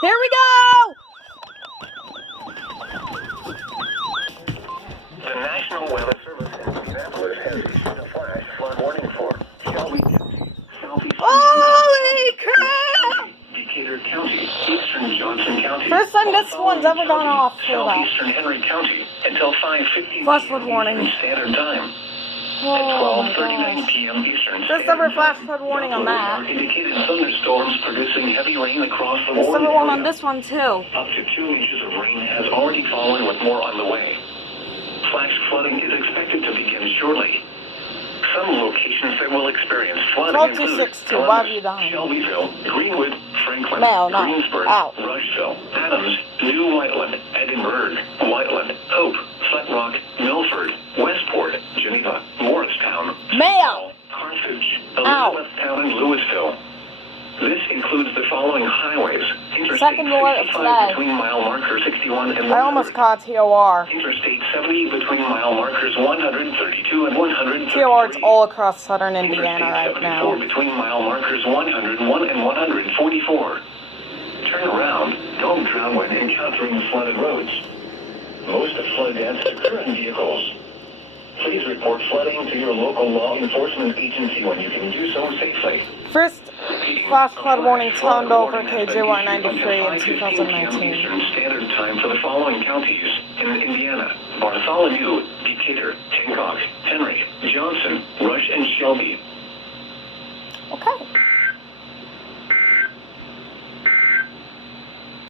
Here we go! The National Weather Service in Indianapolis has issued a flash flood warning for Shelby County, Southeast Holy crap! Decatur County, Eastern Johnson County. First time this one's ever gone off for that. Southeastern Henry County until 5:15 Flash flood warning. Eastern Standard Time. Oh At my 12:39 gosh. p.m. Eastern First Standard ever flash Time, flood warning on that. indicated thunderstorms producing heavy rain across the First Warren ever one on area. this one too. Up to 2 inches of rain has already fallen with more on the way. Flash flooding is expected to begin shortly. Some locations that will experience flooding include 12-2-6-2, why have you done? Shelbyville, Greenwood, Franklin, No, no. Greensburg, Out. Rushville, Adams, New Whiteland, Edinburgh, Whiteland, Hope, Flat Rock, Milford, Westport, Geneva, Morristown, Mayo. Carthage, Ow. Elizabethtown, and Louisville. This includes the following highways. Interstate Second alert of 65 today. between mile marker 61 and 100. I almost caught TOR. Interstate 70 between mile markers 132 and 133. TOR, it's all across southern Indiana Interstate right 74 now. between mile markers 101 and 144. Turn around. Don't drown when encountering flooded roads. Most flood deaths occur in vehicles. Please report flooding to your local law enforcement agency when you can do so safely. First flash flood warning turned over KJY93 in 2019. Eastern Standard Time for the following counties in Indiana: Bartholomew, Decatur, Hancock, Henry, Johnson, Rush, and Shelby. Okay.